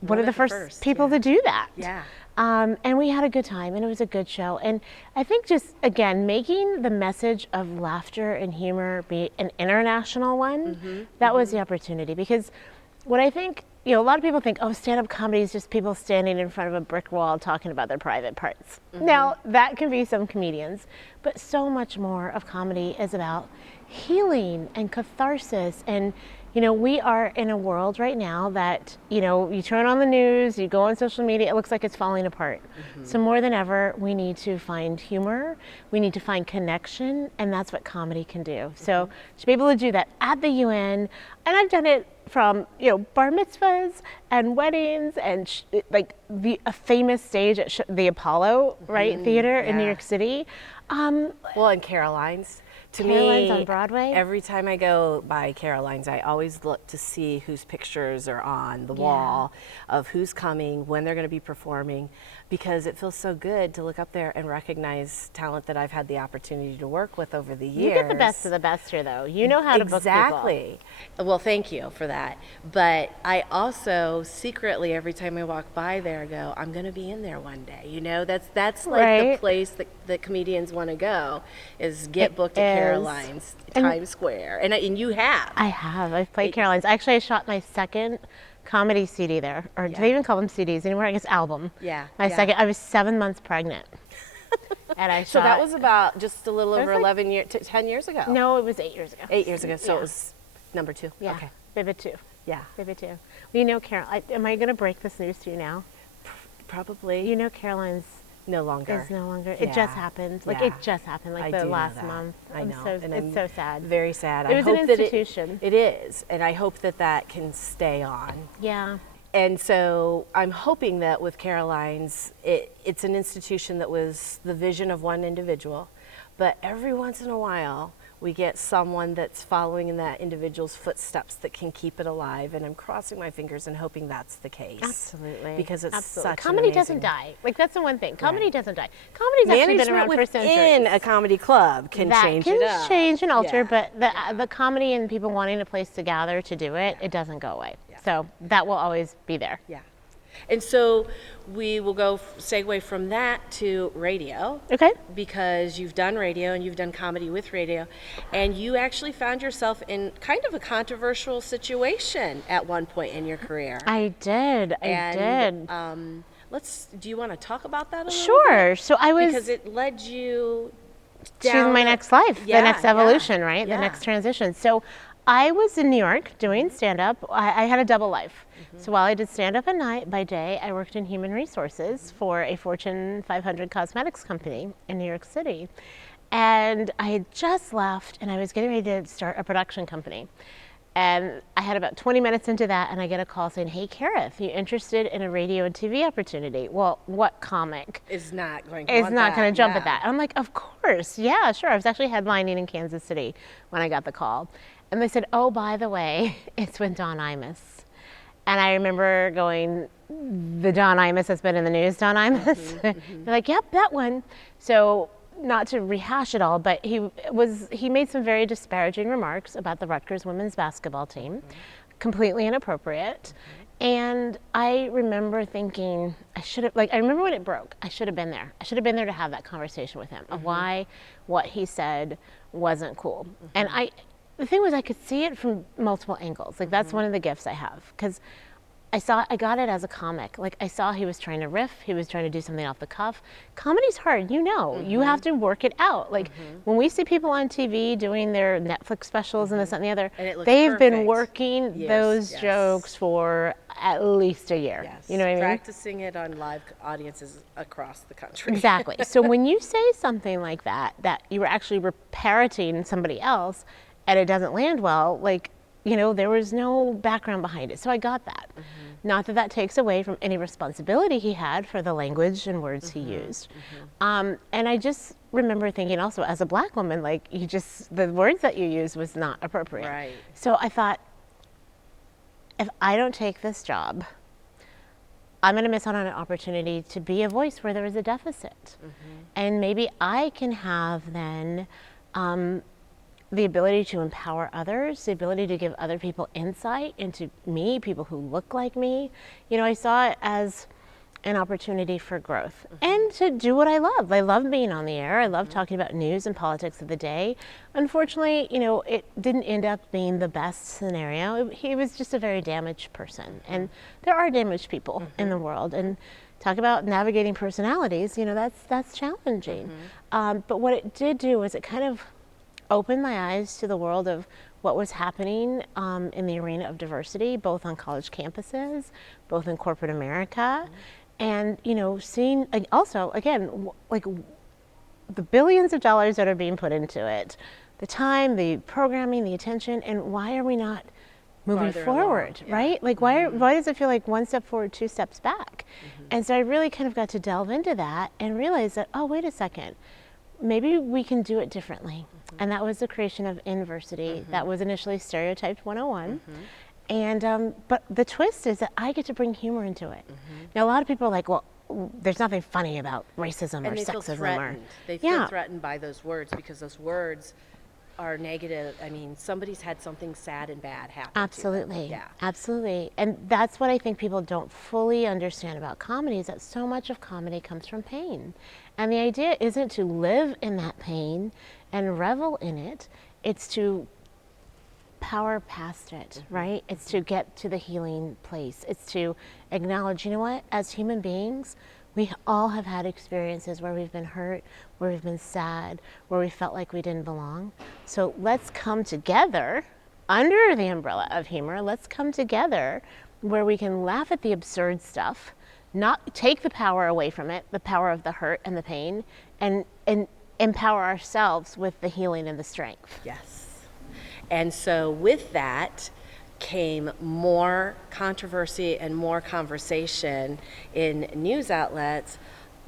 one of the first people to do that. Yeah. And we had a good time, and it was a good show. And I think just, again, making the message of laughter and humor be an international one, that was the opportunity. Because what I think, a lot of people think, oh, stand-up comedy is just people standing in front of a brick wall talking about their private parts. Now, that can be some comedians, but so much more of comedy is about healing and catharsis. And we are in a world right now that, you turn on the news, you go on social media, it looks like it's falling apart. So more than ever, we need to find humor, we need to find connection, and that's what comedy can do. So to be able to do that at the UN, and I've done it from, bar mitzvahs and weddings and like a famous stage at the Apollo, right, theater in New York City. Well, and Caroline's. To Caroline's me, on Broadway. every time I go by Caroline's, I always look to see whose pictures are on the wall of who's coming, when they're going to be performing, because it feels so good to look up there and recognize talent that I've had the opportunity to work with over the years. You get the best of the best here, though. You know how to book people. Exactly. Well, thank you for that. But I also secretly, every time I walk by there, go, I'm going to be in there one day. You know, that's like the place that comedians want to go, is get booked at Caroline's, Times Square. And you have. I have. I've played Caroline's. Actually, I shot my second comedy CD there. Or do they even call them CDs anymore? I guess album. Yeah. My second. I was 7 months pregnant. And I shot. So that was about just a little over 10 years ago. No, it was 8 years ago. 8 years ago. So it was number 2. Yeah. Okay. Baby 2. Yeah. Baby 2. Well, you know, am I going to break this news to you now? Probably. You know, Caroline's no longer. Is no longer. Yeah. It just happened. Like it just happened. Like the last month. I know. It's so sad. Very sad. It was an institution. It is, and I hope that can stay on. Yeah. And so I'm hoping that with Caroline's, it's an institution that was the vision of one individual, but every once in a while we get someone that's following in that individual's footsteps that can keep it alive, and I'm crossing my fingers and hoping that's the case. Absolutely. Because it's such comedy an amazing... doesn't die. Like that's the one thing. Comedy doesn't die. Comedy's actually been around for centuries. Within a comedy club can change it up. That can change and alter, but the comedy and people wanting a place to gather to do it, it doesn't go away. Yeah. So that will always be there. Yeah. And so we will go segue from that to radio. Okay. Because you've done radio and you've done comedy with radio, and you actually found yourself in kind of a controversial situation at one point in your career. I did. Do you want to talk about that a little Sure. bit? So I was... Because it led you to my next life, the next evolution, right? The next transition. So I was in New York doing stand-up. I had a double life. So while I did stand-up at night, by day, I worked in human resources for a Fortune 500 cosmetics company in New York City. And I had just left, and I was getting ready to start a production company. And I had about 20 minutes into that, and I get a call saying, hey, Karith, you interested in a radio and TV opportunity? Well, what comic is not going to jump at that? And I'm like, of course, yeah, sure. I was actually headlining in Kansas City when I got the call. And they said, oh, by the way, it's with Don Imus. And I remember going, the Don Imus that's been in the news, Don Imus? They're like, yep, that one. So not to rehash it all, but he made some very disparaging remarks about the Rutgers women's basketball team, completely inappropriate. And I remember thinking, I remember when it broke, I should have been there. I should have been there to have that conversation with him of why what he said wasn't cool. And the thing was, I could see it from multiple angles. Like that's one of the gifts I have, because I got it as a comic. Like I saw he was trying to riff, he was trying to do something off the cuff. Comedy's hard, you know. You have to work it out. Like when we see people on TV doing their Netflix specials and this and the other, they've been working those jokes for at least a year. Yes. You know what I mean? Practicing it on live audiences across the country. Exactly. So when you say something like that you were actually parroting somebody else, and it doesn't land well, like, you know, there was no background behind it. So I got that. Not that takes away from any responsibility he had for the language and words he used. And I just remember thinking also, as a Black woman, like, the words that you used was not appropriate. Right. So I thought, if I don't take this job, I'm going to miss out on an opportunity to be a voice where there is a deficit. And maybe I can have then the ability to empower others, the ability to give other people insight into me, people who look like me. You know, I saw it as an opportunity for growth and to do what I love. I love being on the air. I love talking about news and politics of the day. Unfortunately, you know, it didn't end up being the best scenario. He was just a very damaged person. And there are damaged people in the world. And talk about navigating personalities, you know, that's challenging. But what it did do was it kind of opened my eyes to the world of what was happening in the arena of diversity, both on college campuses, both in corporate America, and, you know, seeing also, again, like the billions of dollars that are being put into it, the time, the programming, the attention, and why are we not moving Farther forward, along, yeah. right? Like why does it feel like one step forward, two steps back? And so I really kind of got to delve into that and realize that, oh, wait a second, maybe we can do it differently. And that was the creation of Inversity. That was initially Stereotyped 101. And but the twist is that I get to bring humor into it. Now a lot of people are like, well, there's nothing funny about racism or And they feel sexism threatened. They feel threatened by those words because those words are negative. I mean, somebody's had something sad and bad happen Absolutely. to them. Yeah. Absolutely. And that's what I think people don't fully understand about comedy, is that so much of comedy comes from pain. And the idea isn't to live in that pain and revel in it. It's to power past it, right? It's to get to the healing place. It's to acknowledge, you know what, as human beings, we all have had experiences where we've been hurt, where we've been sad, where we felt like we didn't belong. So let's come together under the umbrella of humor. Let's come together where we can laugh at the absurd stuff, not take the power away from it, the power of the hurt and the pain, and empower ourselves with the healing and the strength. Yes. And so with that came more controversy and more conversation in news outlets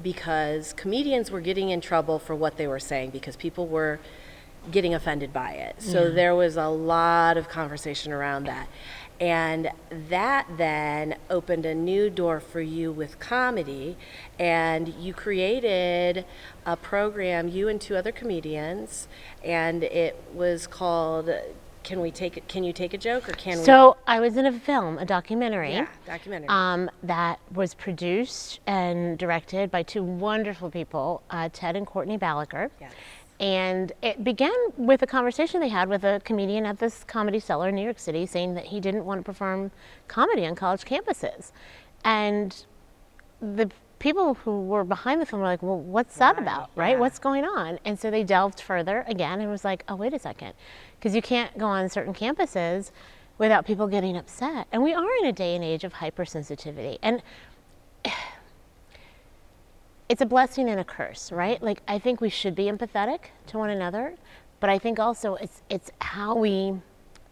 because comedians were getting in trouble for what they were saying because people were getting offended by it. So there was a lot of conversation around that. And that then opened a new door for you with comedy, and you created a program, you and two other comedians, and it was called Can You Take a Joke, or can we? So I was in a film, a documentary. Yeah, documentary. That was produced and directed by two wonderful people, Ted and Courtney Ballaker. Yes. And it began with a conversation they had with a comedian at this Comedy Cellar in New York City, saying that he didn't want to perform comedy on college campuses. And the people who were behind the film were like, well, what's that about, right? Yeah. What's going on? And so they delved further again and was like, oh, wait a second, because you can't go on certain campuses without people getting upset. And we are in a day and age of hypersensitivity. And it's a blessing and a curse, right? Like, I think we should be empathetic to one another, but I think also it's how we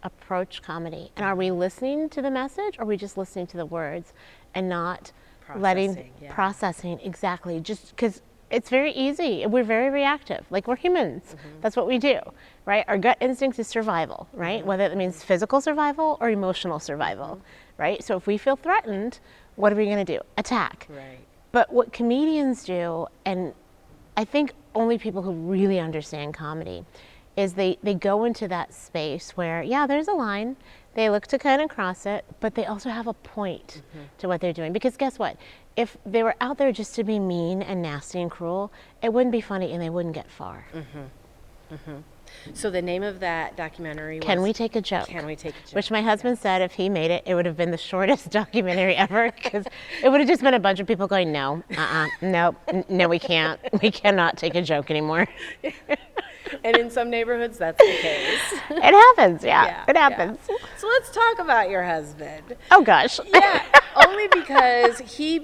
approach comedy. And are we listening to the message, or are we just listening to the words and not processing, exactly. Just because it's very easy. We're very reactive. Like, we're humans. That's what we do, right? Our gut instinct is survival, right? Whether it means physical survival or emotional survival, right? So if we feel threatened, what are we going to do? Attack. Right. But what comedians do, and I think only people who really understand comedy, is they go into that space where, yeah, there's a line, they look to kind of cross it, but they also have a point to what they're doing. Because guess what? If they were out there just to be mean and nasty and cruel, it wouldn't be funny and they wouldn't get far. So the name of that documentary was Can We Take a Joke? Can We Take a Joke? Which my husband said if he made it, it would have been the shortest documentary ever, because it would have just been a bunch of people going, no, no, we can't. We cannot take a joke anymore. And in some neighborhoods, that's the case. It happens, yeah. It happens. Yeah. So let's talk about your husband. Oh, gosh. Yeah, only because he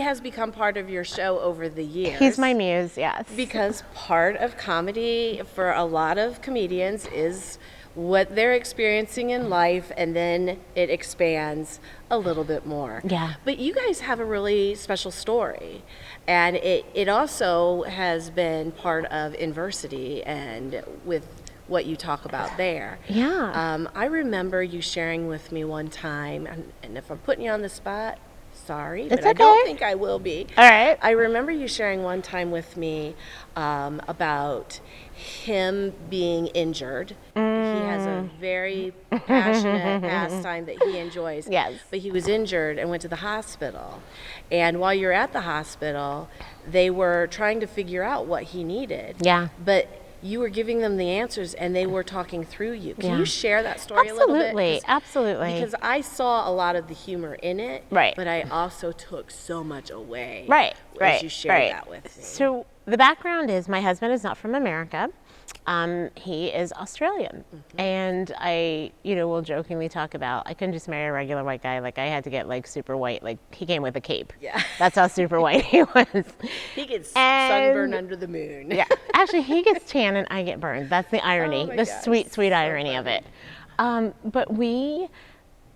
has become part of your show over the years. He's my muse, yes. Because part of comedy for a lot of comedians is what they're experiencing in life, and then it expands a little bit more. Yeah. But you guys have a really special story, and it also has been part of Inversity and with what you talk about there. Yeah. I remember you sharing with me one time, and if I'm putting you on the spot, sorry, but okay. I don't think I will be. All right. I remember you sharing one time with me about him being injured. He has a very passionate pastime that he enjoys. Yes. But he was injured and went to the hospital. And while you're at the hospital, they were trying to figure out what he needed. Yeah. But you were giving them the answers, and they were talking through you. Can Yeah. you share that story a little bit? Absolutely. Because I saw a lot of the humor in it, right. But I also took so much away. Right. As you shared that with me. So the background is my husband is not from America. He is Australian. And I, will jokingly talk about, I couldn't just marry a regular white guy. Like, I had to get, like, super white. Like, he came with a cape. Yeah. That's how super white he was. He gets sunburned under the moon. Yeah. Actually, he gets tan and I get burned. That's the irony. Oh my the gosh, sweet so irony of it. But we,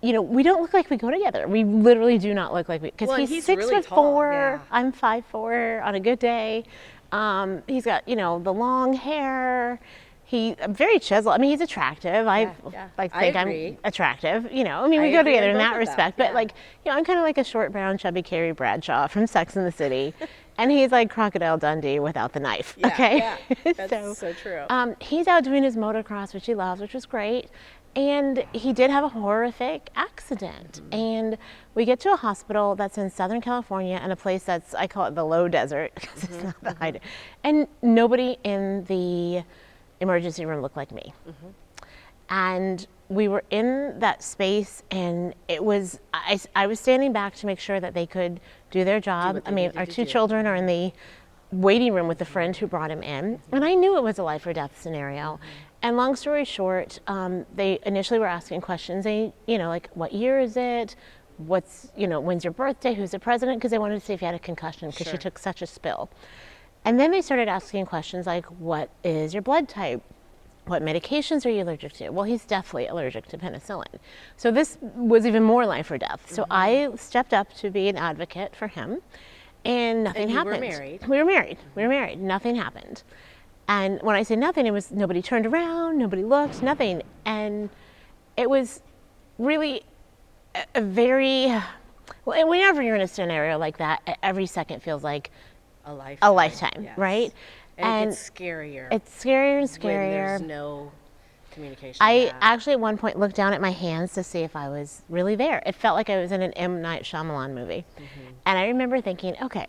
we don't look like we go together. We literally do not look like we, because he's 6'4", really tall, yeah. I'm 5'4" on a good day. He's got, the long hair. He's very chiseled. I mean, he's attractive. I think I'm attractive. We go together in that respect. But I'm kind of like a short, brown, chubby Carrie Bradshaw from Sex and the City. And he's like Crocodile Dundee without the knife. Yeah, okay? Yeah, that's so true. He's out doing his motocross, which he loves, which was great. And he did have a horrific accident. And we get to a hospital that's in Southern California, and a place that's, I call it the low desert, because it's not the high. And nobody in the emergency room looked like me. And we were in that space, and it was, I was standing back to make sure that they could do their job. I mean, our two children are in the waiting room with the friend who brought him in, and I knew it was a life or death scenario. And long story short, they initially were asking questions. They, like, what year is it? What's, when's your birthday? Who's the president? Because they wanted to see if you had a concussion, because she took such a spill. And then they started asking questions like, what is your blood type? What medications are you allergic to? Well, he's definitely allergic to penicillin. So this was even more life or death. So I stepped up to be an advocate for him, and nothing happened. You were married. We were married. Nothing happened. And when I say nothing, it was nobody turned around, nobody looked, nothing. And it was really a very, well, whenever you're in a scenario like that, every second feels like a lifetime, yes. right? And it's scarier. It's scarier and scarier. When there's no communication. I actually at one point looked down at my hands to see if I was really there. It felt like I was in an M. Night Shyamalan movie. And I remember thinking, okay,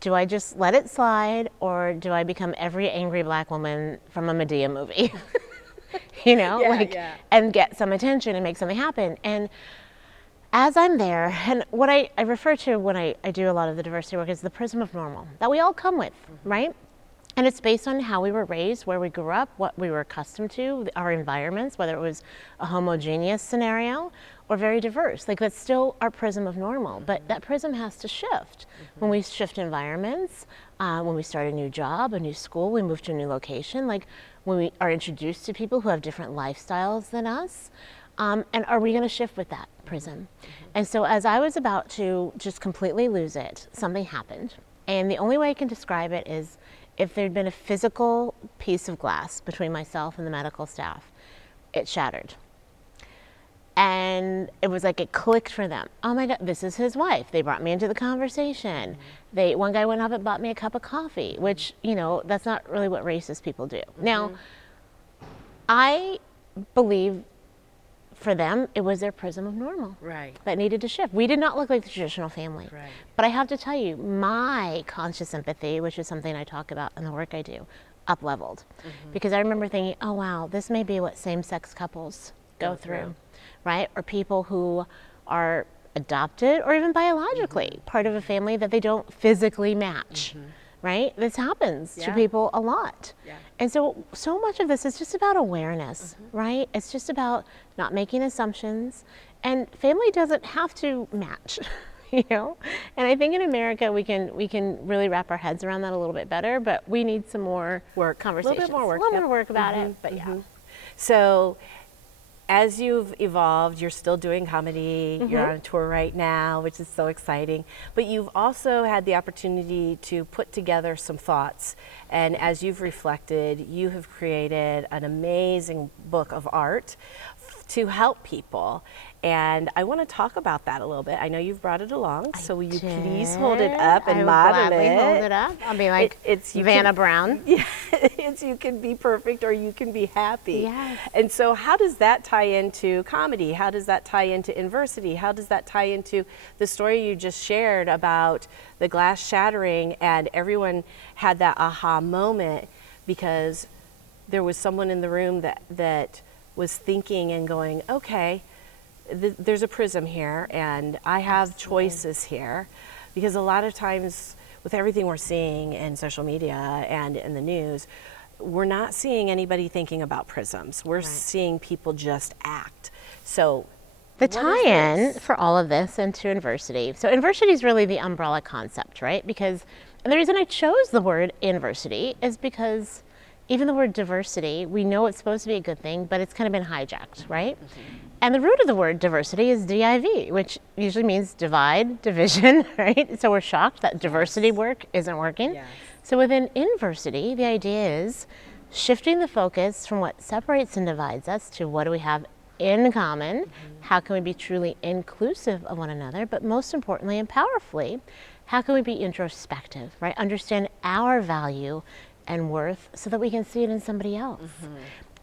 do I just let it slide, or do I become every angry black woman from a Medea movie? And get some attention and make something happen. And as I'm there, and what I refer to when I do a lot of the diversity work is the prism of normal that we all come with, right? And it's based on how we were raised, where we grew up, what we were accustomed to, our environments, whether it was a homogeneous scenario or very diverse. Like, that's still our prism of normal, but that prism has to shift. When we shift environments, when we start a new job, a new school, we move to a new location, like when we are introduced to people who have different lifestyles than us, and are we gonna shift with that prism? And so as I was about to just completely lose it, something happened. And the only way I can describe it is if there'd been a physical piece of glass between myself and the medical staff, it shattered. And it was like it clicked for them. Oh my God, this is his wife. They brought me into the conversation. One guy went up and bought me a cup of coffee, which, that's not really what racist people do. Now, I believe for them, it was their prism of normal that needed to shift. We did not look like the traditional family. But I have to tell you, my conscious empathy, which is something I talk about in the work I do, up-leveled. Because I remember thinking, oh wow, this may be what same-sex couples go through, right? Or people who are adopted or even biologically part of a family that they don't physically match. Right? This happens to people a lot. And so much of this is just about awareness, right? It's just about not making assumptions, and family doesn't have to match, And I think in America we can really wrap our heads around that a little bit better, but we need some more conversations. A little bit more work. A little more work about it, but yeah. So as you've evolved, you're still doing comedy, you're on a tour right now, which is so exciting, but you've also had the opportunity to put together some thoughts, and as you've reflected, you have created an amazing book of art to help people. And I want to talk about that a little bit. I know you've brought it along, so will you please hold it up and model it? I will gladly hold it up. I'll be like Vanna Brown. Yeah, it's you can be perfect or you can be happy. Yes. And so how does that tie into comedy? How does that tie into adversity? How does that tie into the story you just shared about the glass shattering, and everyone had that aha moment because there was someone in the room that was thinking and going, okay, there's a prism here, and I have choices here, because a lot of times with everything we're seeing in social media and in the news, we're not seeing anybody thinking about prisms. We're seeing people just act. So the tie-in for all of this into adversity. So adversity is really the umbrella concept, right? Because, and the reason I chose the word adversity is because even the word diversity, we know it's supposed to be a good thing, but it's kind of been hijacked, right? And the root of the word diversity is DIV, which usually means divide, division, right? So we're shocked that diversity work isn't working. Yes. So within inversity, the idea is shifting the focus from what separates and divides us to what do we have in common, how can we be truly inclusive of one another, but most importantly and powerfully, how can we be introspective, right? Understand our value and worth so that we can see it in somebody else.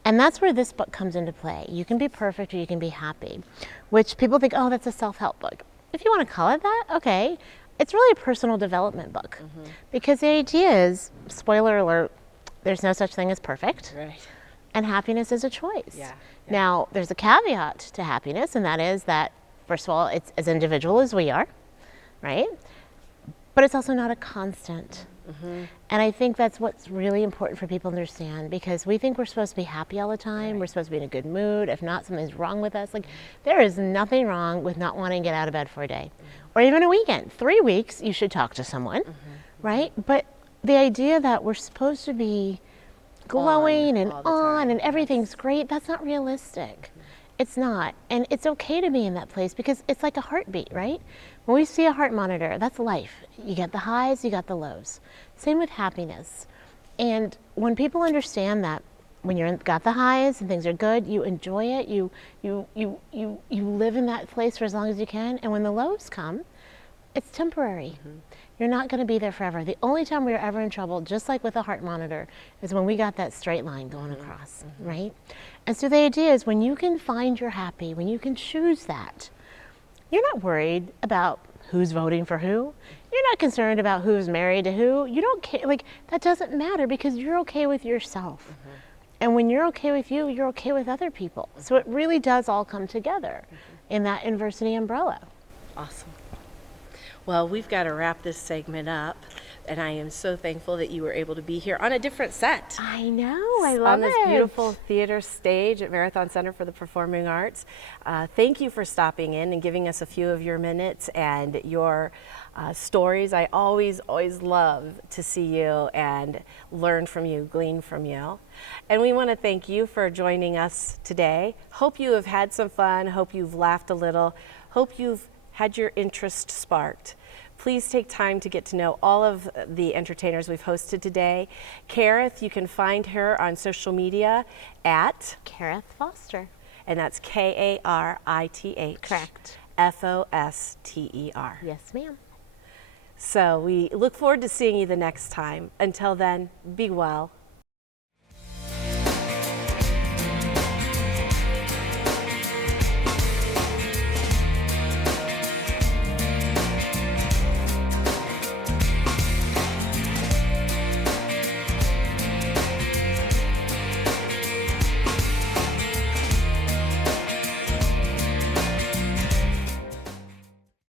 And that's where this book comes into play. You can be perfect or you can be happy, which people think, oh, that's a self-help book. If you want to call it that, okay. It's really a personal development book because the idea is, spoiler alert, there's no such thing as perfect. Right. And happiness is a choice. Yeah. Now, there's a caveat to happiness, and that is that, first of all, it's as individual as we are, right? But it's also not a constant. And I think that's what's really important for people to understand, because we think we're supposed to be happy all the time. We're supposed to be in a good mood. If not, something's wrong with us. Like, there is nothing wrong with not wanting to get out of bed for a day or even a weekend. 3 weeks, you should talk to someone, right? But the idea that we're supposed to be glowing and on and everything's great, that's not realistic. It's not. And it's okay to be in that place because it's like a heartbeat, right? When we see a heart monitor, that's life. You get the highs, you got the lows. Same with happiness. And when people understand that when you're got the highs and things are good, you enjoy it, you live in that place for as long as you can, and when the lows come, it's temporary. You're not going to be there forever. The only time we are ever in trouble, just like with a heart monitor, is when we got that straight line going across, right? And so the idea is when you can find your happy, when you can choose that, you're not worried about who's voting for who. You're not concerned about who's married to who. You don't care. Like, that doesn't matter because you're okay with yourself. And when you're okay with you, you're okay with other people. So it really does all come together in that inversity umbrella. Awesome. Well, we've got to wrap this segment up, and I am so thankful that you were able to be here on a different set. I know, I love it. On this beautiful theater stage at Marathon Center for the Performing Arts. Thank you for stopping in and giving us a few of your minutes and your stories. I always love to see you and learn from you, glean from you. And we want to thank you for joining us today. Hope you have had some fun. Hope you've laughed a little. Hope you've had your interest sparked. Please take time to get to know all of the entertainers we've hosted today. Karith, you can find her on social media at Karith Foster. And that's Karith. Correct. Foster. Yes, ma'am. So we look forward to seeing you the next time. Until then, be well.